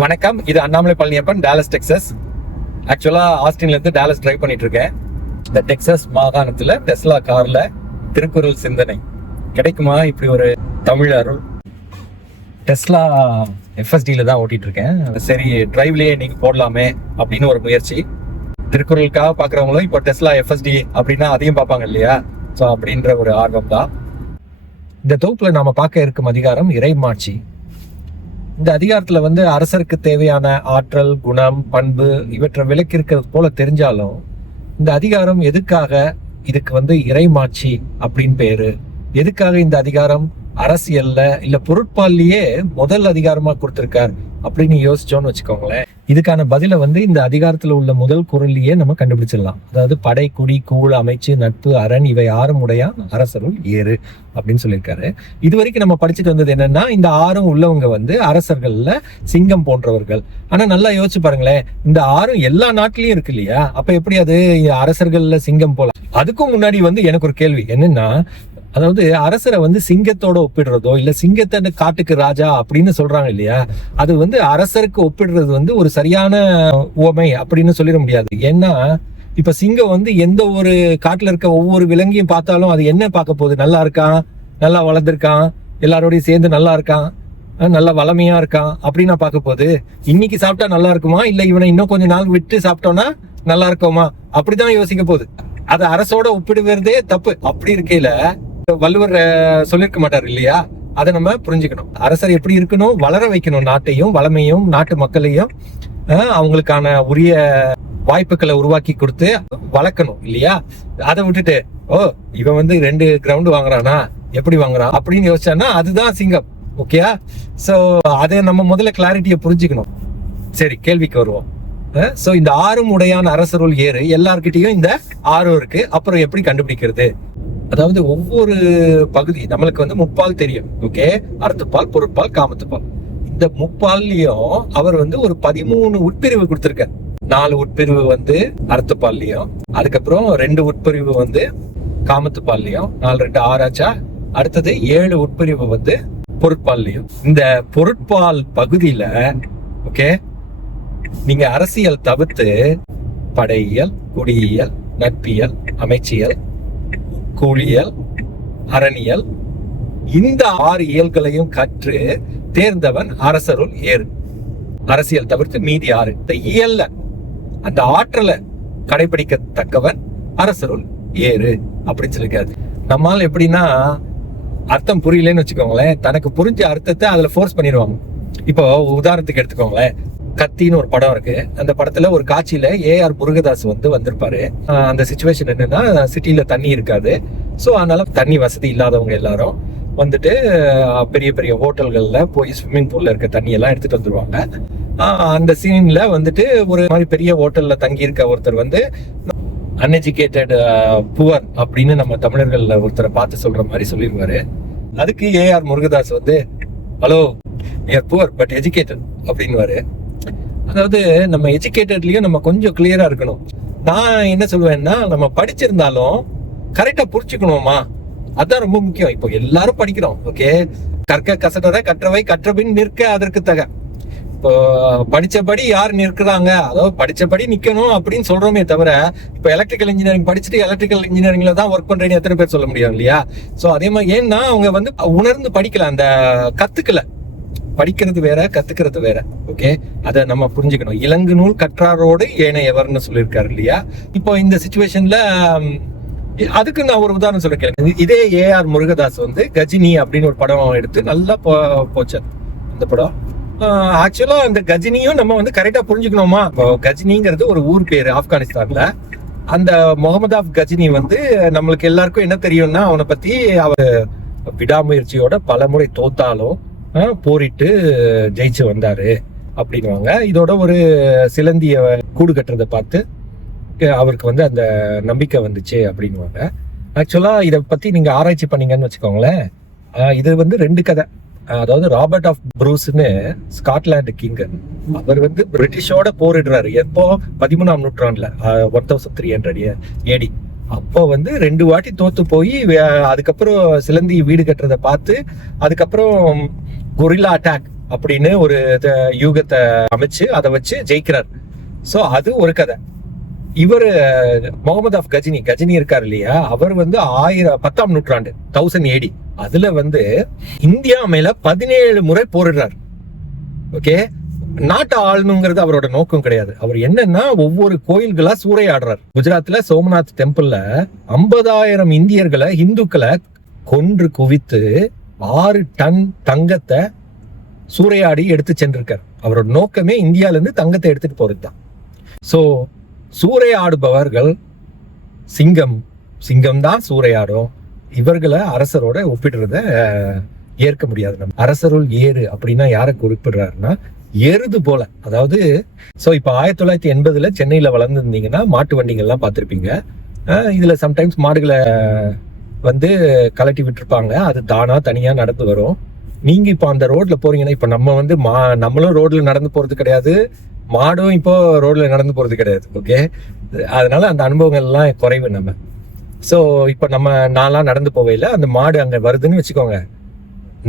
வணக்கம். இது Annamalai Palaniappan, Dallas Texas. ஆக்சுவலா ஆஸ்டின்ல இருந்து டாலஸ் டிரைவ் பண்ணிட்டு இருக்கேன். இந்த டெக்சாஸ் மாகாணத்துல டெஸ்லா கார்ல திருக்குறள் சிந்தனை கிடைக்குமா? இப்படி ஒரு தமிழ் அருள். டெஸ்லா எஃப்எஸ்டில தான் ஓட்டிட்டு இருக்கேன். சரி, டிரைவ்லயே நீங்க போடலாமே அப்படின்னு ஒரு முயற்சி. திருக்குறளுக்காக பாக்குறவங்களும் இப்போ டெஸ்லா எஃப்எஸ்டி அப்படின்னா அதையும் பார்ப்பாங்க இல்லையா? ஸோ அப்படின்ற ஒரு ஆர்வம் தான். இந்த தொகுப்புல நாம பார்க்க இருக்கும் அதிகாரம் இறைமாட்சி. இந்த அதிகாரத்துல அரசருக்கு தேவையான ஆற்றல், குணம், பண்பு இவற்றை விலக்கி இருக்கிறது போல தெரிஞ்சாலும் இந்த அதிகாரம் எதுக்காக இதுக்கு இறைமாட்சி அப்படின்னு பேரு? எதுக்காக இந்த அதிகாரம் அரசியல்ல இல்ல பொருட்பாலிலேயே முதல் அதிகாரமா கொடுத்திருக்கார் அப்படின்னு யோசிச்சோன்னு வச்சுக்கோங்களேன். இதுக்கான பதில இந்த அதிகாரத்துல உள்ள முதல் குறள்லயே நம்ம கண்டுபிடிச்சிடலாம். அதாவது படை, குடி, கூழ், அமைச்சு, நட்பு, அரண் இவை ஆறும் உடையான் அரசருள் ஏறு அப்படின்னு சொல்லியிருக்காரு. இது வரைக்கும் நம்ம படிச்சுட்டு வந்தது என்னன்னா, இந்த ஆறும் உள்ளவங்க அரசர்கள்ல சிங்கம் போன்றவர்கள். ஆனா நல்லா யோசிச்சு பாருங்களேன், இந்த ஆறும் எல்லா நாட்டிலயும் இருக்கு இல்லையா? அப்ப எப்படி அது அரசர்கள்ல சிங்கம் போல? அதுக்கும் முன்னாடி எனக்கு ஒரு கேள்வி என்னன்னா, அதாவது அரசரை சிங்கத்தோட ஒப்பிடுறதோ இல்ல சிங்கத்தை காட்டுக்கு ராஜா அப்படின்னு சொல்றாங்க இல்லையா? அது அரசருக்கு ஒப்பிடுறது ஒரு சரியான உவமை அப்படின்னு சொல்லிட முடியாது. ஏன்னா இப்ப சிங்கம் எந்த ஒரு காட்டுல இருக்க ஒவ்வொரு விலங்கையும் பார்த்தாலும் அது என்ன பார்க்க போகுது? நல்லா இருக்கான், நல்லா வளர்ந்துருக்கான், எல்லாரோடையும் சேர்ந்து நல்லா இருக்கான், நல்ல வளமையா இருக்கான் அப்படின்னு பார்க்க போகுது. இன்னைக்கு சாப்பிட்டா நல்லா இருக்குமா, இல்ல இவனை இன்னும் கொஞ்ச நாள் விட்டு சாப்பிட்டோம்னா நல்லா இருக்குமா, அப்படிதான் யோசிக்க போகுது. அது அரசோட ஒப்பிடுவதே தப்பு. அப்படி இருக்கையில வள்ளுவர் சொல்லிருக்க மாட்டார் இல்லையா? அதை நம்ம புரிஞ்சுக்கணும். அரசர் எப்படி இருக்கணும்? வளர வைக்கணும், நாட்டையும் வளமையும் நாட்டு மக்களையும் அவங்களுக்கான உரிய வாய்ப்புகளை உருவாக்கி கொடுத்து வளர்க்கணும் இல்லையா? அதை விட்டுட்டு இவன் 2 கிரவுண்ட் வாங்குறானா, எப்படி வாங்குறான் அப்படின்னு யோசிச்சானா அதுதான் சிங்கம். ஓகேயா? சோ அதை நம்ம முதல்ல கிளாரிட்டியை புரிஞ்சுக்கணும். சரி, கேள்விக்கு வருவோம். சோ இந்த ஆறும் உடையான அரசருள் ஏறு, எல்லார்கிட்டையும் இந்த ஆறும் இருக்கு. அப்புறம் எப்படி கண்டுபிடிக்கிறது? அதாவது ஒவ்வொரு பகுதி நம்மளுக்கு முப்பால் தெரியும். ஓகே, அறத்துப்பால், பொருட்பால், காமத்துப்பால். இந்த முப்பால்லையும் அவர் ஒரு 13 உட்பிரிவு கொடுத்திருக்கார். 4 உட்பிரிவு அறத்துப்பால்லையும், அதுக்கப்புறம் 2 உட்பிரிவு காமத்துப்பால்லையும், 4 2 6 ஆச்சா. அடுத்தது 7 உட்பிரிவு பொருட்பால்லையும். இந்த பொருட்பால் பகுதியில ஓகே, நீங்க அரசியல் தவிர்த்து படையியல், குடியியல், நட்பியல், அமைச்சியல், கூலியல், அரணியல், இந்த 6 இயல்களையும் கற்று தேர்ந்தவன் அரசருள் ஏறு. அரசியல் தவிர்த்து மீதி 6 இந்த இயல்ல அந்த ஆற்றலை கடைபிடிக்கத்தக்கவன் அரசருள் ஏறு அப்படின்னு சொல்லிக்காது. நம்மால் எப்படின்னா, அர்த்தம் புரியலன்னு வச்சுக்கோங்களேன், தனக்கு புரிஞ்ச அர்த்தத்தை அதுல ஃபோர்ஸ் பண்ணிடுவாங்க. இப்போ உதாரணத்துக்கு எடுத்துக்கோங்களேன், கத்தின்னு ஒரு படம் இருக்கு. அந்த படத்துல ஒரு காட்சியில ஏஆர் முருகதாஸ் வந்திருப்பாரு. அந்த சிச்சுவேஷன் என்னன்னா, சிட்டில தண்ணி இருக்காது. சோ அதனால தண்ணி வசதி இல்லாதவங்க எல்லாரும் பெரிய பெரிய ஹோட்டல்கள்ல போய் ஸ்விம்மிங் பூல்ல இருக்க தண்ணி எல்லாம் எடுத்துட்டு வந்துருவாங்க. அந்த சீன்ல ஒரு மாதிரி பெரிய ஹோட்டல்ல தங்கி இருக்க ஒருத்தர் அன்எஜுகேட்டட் புவர் அப்படின்னு நம்ம தமிழர்கள்ல ஒருத்தரை பார்த்து சொல்ற மாதிரி சொல்லிடுவாரு. அதுக்கு AR Murugadoss hello, poor but educated அப்படின்னுவாரு. அதாவது நம்ம எஜுகேட்டட்லயும் நம்ம கொஞ்சம் கிளியரா இருக்கணும். நான் என்ன சொல்லுவேன்னா, நம்ம படிச்சிருந்தாலும் கரெக்டா புரிச்சுக்கணுமா, அதான் ரொம்ப முக்கியம். இப்போ எல்லாரும் படிக்கிறோம். ஓகே, கற்க கசடர கற்றவை கற்றபின் நிற்க அதற்கு தக. இப்போ படிச்சபடி யார் நிற்கிறாங்க, அதாவது படிச்சபடி நிக்கணும் அப்படின்னு சொல்றோமே தவிர, இப்போ எலக்ட்ரிக்கல் இன்ஜினியரிங் படிச்சுட்டு எலக்ட்ரிக்கல் இன்ஜினியரிங்ல தான் ஒர்க் பண்றேன்னு எத்தனை பேர் சொல்ல முடியும் இல்லையா? சோ அதே மாதிரி ஏன்னா அவங்க உணர்ந்து படிக்கல, அந்த கத்துக்கல. படிக்கிறது வேற, கத்துக்கிறது வேற. ஓகே, அத நம்ம புரிஞ்சுக்கணும். இலங்கு நூல் கற்றாரோடு ஏனையவர்னு சொல்லியிருக்காரு இல்லையா? இப்போ இந்த சிச்சுவேஷன்ல அதுக்கு நான் ஒரு உதாரணம் சொல்றேன். இதே ஏஆர் முருகதாஸ் கஜினி அப்படின்னு ஒரு படம் எடுத்து நல்லா போச்சு அந்த படம். ஆக்சுவலா அந்த கஜினியும் நம்ம கரெக்டா புரிஞ்சுக்கணுமா? இப்போ கஜினிங்கிறது ஒரு ஊர் பேரு ஆப்கானிஸ்தான்ல. அந்த முகமது கஜினி நம்மளுக்கு எல்லாருக்கும் என்ன தெரியும்னா, அவனை பத்தி அவர் விடாமுயற்சியோட பலமுறை தோத்தாலும் போரிட்டு ஜெயிச்சு வந்தாரு அப்படின்வாங்க. இதோட ஒரு சிலந்திய கூடு கட்டுறதை பார்த்து அவருக்கு அந்த நம்பிக்கை வந்துச்சு அப்படின்வாங்க. ஆக்சுவலா இதை பத்தி நீங்க ஆராய்ச்சி பண்ணீங்கன்னு வச்சுக்கோங்களேன், இது 2 கதை. அதாவது ராபர்ட் ஆஃப் ப்ரூஸ்ன்னு ஸ்காட்லாந்து கிங், அவர் பிரிட்டிஷோட போரிடுறாரு. எப்போ? 13ஆம் நூற்றாண்டுல 1300 AD. அப்போ 2 வாட்டி தோத்து போய் அதுக்கப்புறம் சிலந்தி வீடு கட்டுறதை பார்த்து அதுக்கப்புறம் கொரில்லா அட்டாக் அப்படின்னு ஒரு யூகத்தை அமைச்சு அதை வச்சு ஜெயிக்கிறார். சோ அது ஒரு கதை. இவர் முகமது ஆஃப் கஜினி இருக்காரு இல்லையா, அவர் வந்து 10ஆம் நூற்றாண்டு 1000 AD அதுல வந்து இந்தியா மேல 17 முறை போரிடுறார். ஓகே, நாட்டை ஆளணுங்கிறது அவரோட நோக்கம் கிடையாது. அவர் என்னன்னா ஒவ்வொரு கோயில்களா சூறையாடுறார். குஜராத்ல சோமநாத் டெம்பிள்ல 50,000 இந்தியர்களை இந்துக்களை கொன்று குவித்து 6 டன் தங்கத்தை சூறையாடி எடுத்து சென்றிருக்கார். அவரோட நோக்கமே இந்தியால இருந்து தங்கத்தை எடுத்துட்டு போறதுதான். சோ சூறையாடுபவர்கள் சிங்கம் தான் சூறையாடும். இவர்களை அரசரோட ஒப்பிடுறத ஏற்க முடியாது. நம்ம அரசருள் ஏறு அப்படின்னா யாரை குறிப்பிடுறாருன்னா எருது போல. அதாவது இப்ப 1980 சென்னையில வளர்ந்துருந்தீங்கன்னா மாட்டு வண்டிகள்லாம் பார்த்திருப்பீங்க. இதுல சம்டைம்ஸ் மாடுகளை வந்து கலட்டி விட்டுருப்பாங்க, அது தானா தனியா நடந்து வரும். நீங்க இப்ப அந்த ரோட்ல போறீங்கன்னா, இப்ப நம்ம வந்து நம்மளும் ரோட்ல நடந்து போறது கிடையாது, மாடும் இப்போ ரோட்ல நடந்து போறது கிடையாது. ஓகே, அதனால அந்த அனுபவங்கள் எல்லாம் குறைவு நம்ம. சோ இப்ப நான்லாம் நடந்து போவையில அந்த மாடு அங்க வருதுன்னு வச்சுக்கோங்க,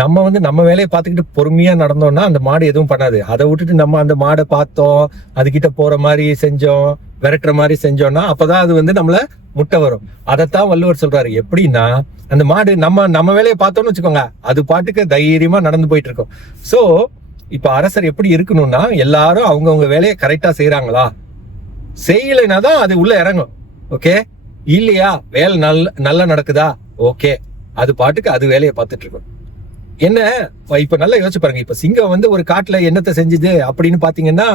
நம்ம வந்து நம்ம வேலையை பார்த்துக்கிட்டு பொறுமையா நடந்தோம்னா அந்த மாடு எதுவும் பண்ணாது. அதை விட்டுட்டு நம்ம அந்த மாடை பார்த்தோம், அதுகிட்ட போற மாதிரி செஞ்சோம், விரட்டுற மாதிரி செஞ்சோம்னா அப்பதான் அது வந்து நம்மள முட்டை வரும். அதைத்தான் வள்ளுவர் சொல்றாரு. எப்படின்னா அந்த மாடு நம்ம வேலையை பார்த்தோம்னு வச்சுக்கோங்க, அது பாட்டுக்கு தைரியமா நடந்து போயிட்டு இருக்கும். சோ இப்ப அரசர் எப்படி இருக்கணும்னா, எல்லாரும் அவங்கவுங்க வேலையை கரெக்டா செய்யறாங்களா, செய்யலைன்னா தான் அது உள்ள இறங்கும். ஓகே, இல்லையா வேலை நல்லா நடக்குதா, ஓகே, அது பாட்டுக்கு அது வேலையை பார்த்துட்டு இருக்கும். என்ன இப்ப நல்லா யோசிச்சு பாருங்க. இப்ப சிங்கம் வந்து ஒரு காட்டுல என்னத்தை செஞ்சுது அப்படின்னு பாத்தீங்கன்னா,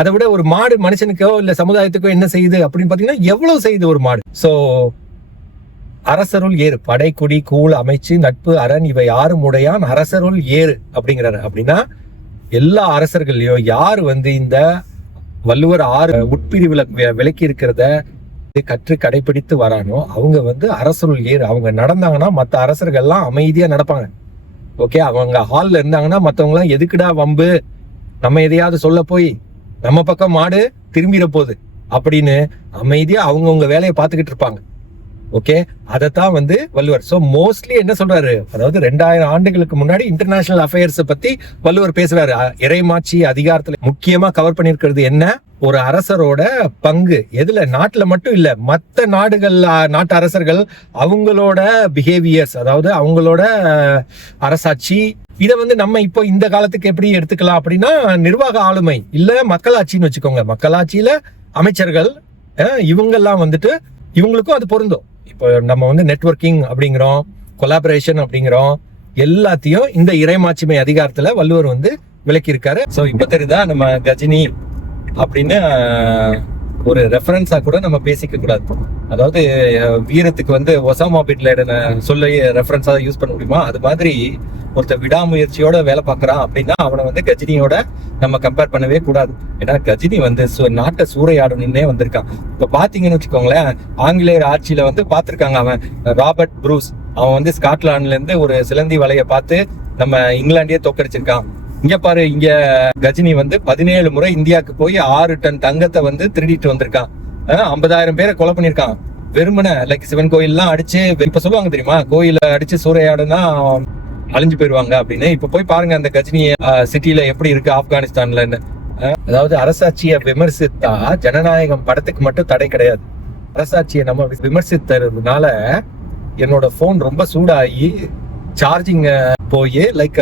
அதை விட ஒரு மாடு மனுஷனுக்கோ இல்ல சமுதாயத்துக்கோ என்ன செய்யுது அப்படின்னு பாத்தீங்கன்னா எவ்வளவு செய்யுது ஒரு மாடு. சோ அரசருள் ஏறு, படை குடி கூழ் அமைச்சு நட்பு அரண் இவை யாரும் உடையான் அரசருள் ஏறு அப்படிங்கிறாரு. அப்படின்னா எல்லா அரசர்களையும் யாரு வந்து இந்த வள்ளுவர் 6 உட்பிரிவுல விலக்கி இருக்கிறத கற்று கடைபிடித்து வரானோ அவங்க வந்து அரசருள் ஏறு. அவங்க நடந்தாங்கன்னா மற்ற அரசர்கள் எல்லாம் அமைதியா நடப்பாங்க. ஓகே, அவங்க ஹால்ல இருந்தாங்கன்னா மத்தவங்க எல்லாம் எதுக்குடா வம்பு, நம்ம எதையாவது சொல்ல போய் நம்ம பக்கம் மாடு திரும்பிட போகுது அப்படின்னு அமைதியா அவங்கவுங்க வேலையை பார்த்துக்கிட்டு இருப்பாங்க. ஓகே, அதைத்தான் வந்து வள்ளுவர். சோ மோஸ்ட்லி என்ன சொல்றாரு, அதாவது 2000 ஆண்டுகளுக்கு முன்னாடி இன்டர்நேஷனல் அஃபேர்ஸ் பத்தி வள்ளுவர் பேசுறாரு. இறைமாட்சி அதிகாரத்துல முக்கியமா கவர் பண்ணிருக்கிறது என்ன, ஒரு அரசரோட பங்கு எதுல, நாட்டுல மட்டும் இல்ல மற்ற நாட்டு அரசர்கள் அவங்களோட பிஹேவியர்ஸ், அதாவது அவங்களோட அரசாட்சி. இதை வந்து நம்ம இப்போ இந்த காலத்துக்கு எப்படி எடுத்துக்கலாம் அப்படின்னா, நிர்வாக ஆளுமை இல்ல மக்களாட்சின்னு வச்சுக்கோங்க. மக்களாட்சியில அமைச்சர்கள் இவங்கெல்லாம் வந்துட்டு இவங்களுக்கும் அது பொருந்தும். இப்போ நம்ம வந்து நெட்வொர்க்கிங் அப்படிங்கிறோம், கொலாபரேஷன் அப்படிங்கிறோம், எல்லாத்தையும் இந்த இறைமாட்சிமை அதிகாரத்துல வள்ளுவர் வந்து விளக்கி இருக்காரு. சோ இப்ப தெரியுதா நம்ம கஜினி அப்படின்னு ஒரு ரெஃபரன்ஸா கூட நம்ம பேசிக்க கூடாது. அதாவது வீரத்துக்கு வந்து ஒசாமா பின் லேடனை சொல்லி ரெஃபரன்ஸா யூஸ் பண்ண முடியுமா? அது மாதிரி ஒருத்தர் விடாமுயற்சியோட வேலை பார்க்கறான் அப்படின்னா அவனை வந்து கஜினியோட நம்ம கம்பேர் பண்ணவே கூடாது. ஏன்னா கஜினி வந்து நாட்டை சூறையாடணும்னே வந்திருக்கான். இப்ப பாத்தீங்கன்னு வச்சுக்கோங்களேன், ஆங்கிலேயர் ஆட்சியில வந்து பாத்திருக்காங்க. அவன் ராபர்ட் ப்ரூஸ், அவன் வந்து ஸ்காட்லாந்துல இருந்து ஒரு சிலந்தி வலைய பார்த்து நம்ம இங்கிலாண்டையே தோக்கடிச்சிருக்கான். இங்க பாரு, இங்க கஜினி வந்து 17 முறை இந்தியாவுக்கு போய் 6 டன் தங்கத்தை வந்து திருடிட்டு வந்திருக்கான். 50,000 பேரை கொலை பண்ணிருக்கான். வெறுமனை லைக் சிவன் கோயில் எல்லாம் அடிச்சு, இப்ப சொல்லுவாங்க தெரியுமா, கோயில அடிச்சு சூறையாடுனா அழிஞ்சு போயிருவாங்க அப்படின்னு. இப்ப போய் பாருங்க அந்த கஜினி சிட்டில எப்படி இருக்கு ஆப்கானிஸ்தான்லன்னு. அதாவது அரசாட்சியை விமர்சித்தா ஜனநாயகம் படத்துக்கு மட்டும் தடை கிடையாது. அரசாட்சியை நம்ம விமர்சித்ததுனால என்னோட போன் ரொம்ப சூடாகி சார்ஜிங் போய் லைக்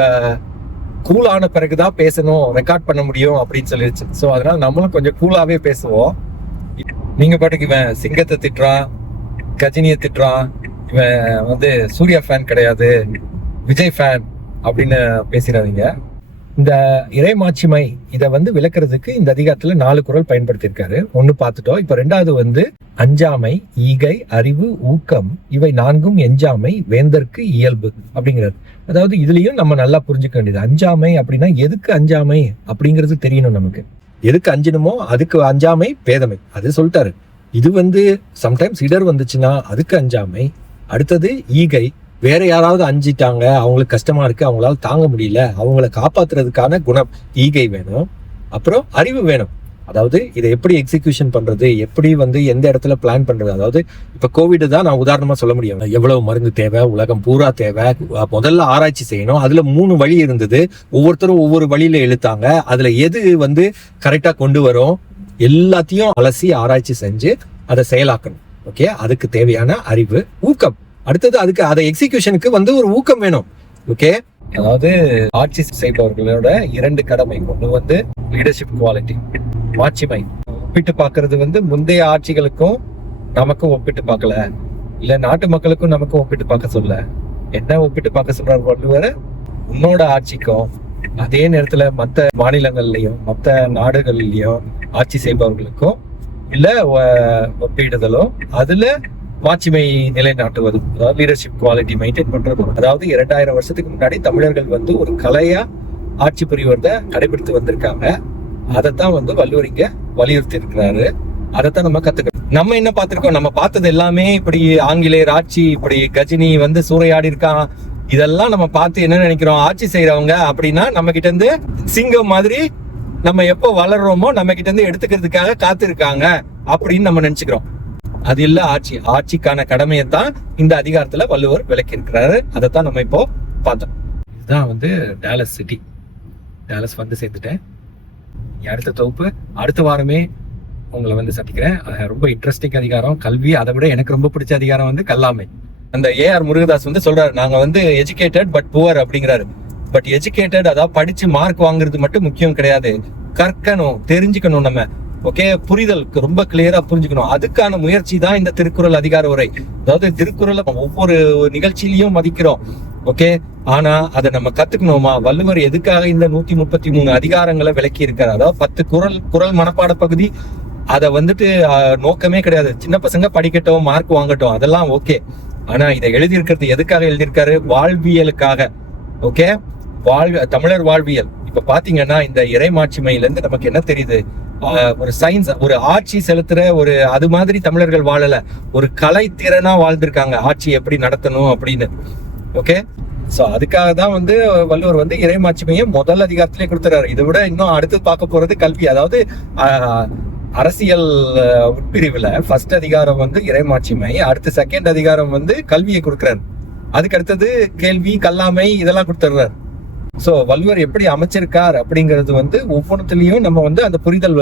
கூலான பிறகுதான் பேசணும், ரெக்கார்ட் பண்ண முடியும் அப்படின்னு சொல்லிடுச்சு. ஸோ அதனால நம்மளும் கொஞ்சம் கூலாவே பேசுவோம். நீங்க பாட்டுக்கு இவன் சிங்கத்தை திட்டுறான், கஜினியை திட்டுறான், இவன் வந்து சூர்யா ஃபேன் கிடையாது, விஜய் ஃபேன் அப்படின்னு பேசிடாதீங்க. இந்த இறைமாட்சிமை இதை வந்து விளக்குறதுக்கு இந்த அதிகாரத்துல 4 குறள் பயன்படுத்தியிருக்காரு. ஒண்ணு பார்த்துட்டோம். இப்ப 2வது வந்து அஞ்சாமை, ஈகை, அறிவு, ஊக்கம் இவை 4ம் எஞ்சாமை வேந்தற்கு இயல்பு அப்படிங்கிறது. அதாவது இதுலயும் நம்ம நல்லா புரிஞ்சுக்க வேண்டியது, அஞ்சாமை அப்படின்னா எதுக்கு அஞ்சாமை அப்படிங்கிறது தெரியணும் நமக்கு. எதுக்கு அஞ்சணுமோ அதுக்கு அஞ்சாமை பேதமை, அது சொல்லிட்டாரு. இது வந்து சம்டைம்ஸ் இடர் வந்துச்சுன்னா அதுக்கு அஞ்சாமை. அடுத்தது ஈகை, வேற யாராவது அஞ்சிட்டாங்க, அவங்களுக்கு கஷ்டமா இருக்கு, அவங்களால தாங்க முடியல, அவங்கள காப்பாத்துறதுக்கான குணம் ஈகை வேணும். அப்புறம் அறிவு வேணும். அதாவது இதை எப்படி எக்ஸிகியூஷன் பண்றது, எப்படி வந்து எந்த இடத்துல பிளான் பண்றது. அதாவது இப்ப கோவிட் தான் நான் உதாரணமா சொல்ல முடியும். எவ்வளவு மருந்து தேவை, உலகம் பூரா தேவை, முதல்ல ஆராய்ச்சி செய்யணும். அதுல 3 வழி இருந்தது, ஒவ்வொருத்தரும் ஒவ்வொரு வழியில இழுத்தாங்க. அதுல எது வந்து கரெக்டா கொண்டு வரும் எல்லாத்தையும் அலசி ஆராய்ச்சி செஞ்சு அதை செயலாக்கணும். ஓகே, அதுக்கு தேவையான அறிவு, ஊக்கம். அடுத்தது அதுக்கு அதை எக்ஸிகியூஷனுக்கு வந்து ஒரு ஊக்கம் வேணும். ஓகே, அதாவது ஆட்சி செய்பவர்களோட 2 கடமை. ஒண்ணு வந்து லீடர்ஷிப் குவாலிட்டி, மாட்சிமை. ஒப்பிட்டு பாக்குறது வந்து முந்தைய ஆட்சிகளுக்கும் நமக்கும் ஒப்பிட்டு பார்க்கல, இல்ல நாட்டு மக்களுக்கும் நமக்கும் ஒப்பிட்டு பார்க்க சொல்ல. என்ன ஒப்பிட்டு பார்க்க சொல்றாரு வள்ளுவர்? உன்னோட ஆட்சிக்கும் அதே நேரத்துல மத்த மாநிலங்கள்லயும் மத்த நாடுகள்லயும் ஆட்சி செய்பவர்களுக்கும் இல்ல ஒப்பிடுதலோ அதுல மாட்சிமை நிலைநாட்டுவது, அதாவது லீடர்ஷிப் குவாலிட்டி மெயின்டைன் பண்றது. அதாவது 2000 வருஷத்துக்கு முன்னாடி தமிழர்கள் வந்து ஒரு கலையா ஆட்சி புரிவதை கடைபிடித்து வந்திருக்காங்க. அதைத்தான் வந்து வள்ளுவர் இங்க வலியுறுத்தி இருக்கிறாரு. அதைத்தான் நம்ம கத்துக்கணும். நம்ம என்ன பார்த்திருக்கோம்? நம்ம பார்த்தது எல்லாமே இப்படி ஆங்கிலேயர் ஆட்சி, இப்படி கஜினி வந்து சூறையாடி இருக்கான். இதெல்லாம் நம்ம பார்த்து என்ன நினைக்கிறோம்? ஆட்சி செய்யறவங்க அப்படின்னா நம்ம கிட்ட இருந்து சிங்கம் மாதிரி நம்ம எப்போ வளர்றோமோ நம்ம கிட்ட இருந்து எடுத்துக்கிறதுக்காக காத்து இருக்காங்க அப்படின்னு நம்ம நினைச்சுக்கிறோம். அது இல்ல ஆட்சி. ஆட்சிக்கான கடமையை தான் இந்த அதிகாரத்துல வள்ளுவர் விளக்கி இருக்கிறாரு. அதைத்தான் நம்ம இப்போ பார்த்தோம். இதுதான் வந்து டாலஸ் சிட்டி. டாலஸ் வந்து சேர்த்துட்டேன். அடுத்த தொகுப்பு அடுத்த வாரமே உங்களை வந்து சந்திக்கிறேன். ரொம்ப இன்ட்ரெஸ்டிங் அதிகாரம் கல்வி. அதை விட எனக்கு ரொம்ப பிடிச்ச அதிகாரம் வந்து கல்லாமை. அந்த ஏஆர் முருகதாஸ் வந்து சொல்றாரு, நாங்க வந்து எஜுகேட்டட் பட் புவர் அப்படிங்கிறாரு. பட் எஜுகேட்டட், அதாவது படிச்சு மார்க் வாங்குறது மட்டும் முக்கியம் கிடையாது. கற்கணும், தெரிஞ்சுக்கணும். நம்ம ஓகே, புரிதல் ரொம்ப கிளியரா புரிஞ்சுக்கணும். அதுக்கான முயற்சி தான் இந்த திருக்குறள் அதிகார உரை. அதாவது திருக்குறளை ஒவ்வொரு நிகழ்ச்சியிலையும் மதிக்கிறோம். ஓகே, ஆனா அதை நம்ம கத்துக்கணுமா? வள்ளுவர் எதுக்காக இந்த 133 அதிகாரங்களை விளக்கி இருக்காரு? அதாவது 10 குறள் மனப்பாட பகுதி. அதை வந்துட்டு நோக்கமே கிடையாது. சின்ன பசங்க படிக்கட்டும், மார்க் வாங்கட்டும், அதெல்லாம் ஓகே. ஆனா இதை எழுதியிருக்கிறது எதுக்காக எழுதியிருக்காரு? வாழ்வியலுக்காக. ஓகே, தமிழர் வாழ்வியல். இப்ப பாத்தீங்கன்னா இந்த இறைமாட்சிமையில இருந்து நமக்கு என்ன தெரியுது? ஒரு சயின்ஸ், ஒரு ஆட்சி செலுத்துற ஒரு அது மாதிரி தமிழர்கள் வாழல, ஒரு கலை திறனா வாழ்ந்திருக்காங்க ஆட்சி எப்படி நடத்தணும் அப்படின்னு. ஓகே, சோ அதுக்காக தான் வந்து வள்ளுவர் வந்து இறைமாட்சிமையை முதல் அதிகாரத்திலே கொடுத்துறாரு. இதை விட இன்னும் அடுத்து பார்க்க போறது கல்வி. அதாவது அரசியல் உட்பிரிவுல ஃபர்ஸ்ட் அதிகாரம் வந்து இறைமாட்சிமை, அடுத்து செகண்ட் அதிகாரம் வந்து கல்வியை கொடுக்குறாரு. அதுக்கு அடுத்தது கேள்வி, கல்லாமை இதெல்லாம் கொடுத்துறாரு. சோ வள்ளுவர் எப்படி அமைச்சிருக்கார் அப்படிங்கிறது வந்து ஒவ்வொன்றுலயும் நம்ம வந்து அந்த புரிதல்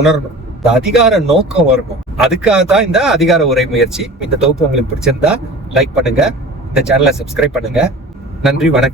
உணரணும். இந்த அதிகார நோக்கம் வரணும். அதுக்காக தான் இந்த அதிகார உரை முயற்சி. இந்த தொகுப்பு உங்களுக்கு பிடிச்சிருந்தா லைக் பண்ணுங்க, இந்த சேனலை சப்ஸ்கிரைப் பண்ணுங்க. நன்றி, வணக்கம்.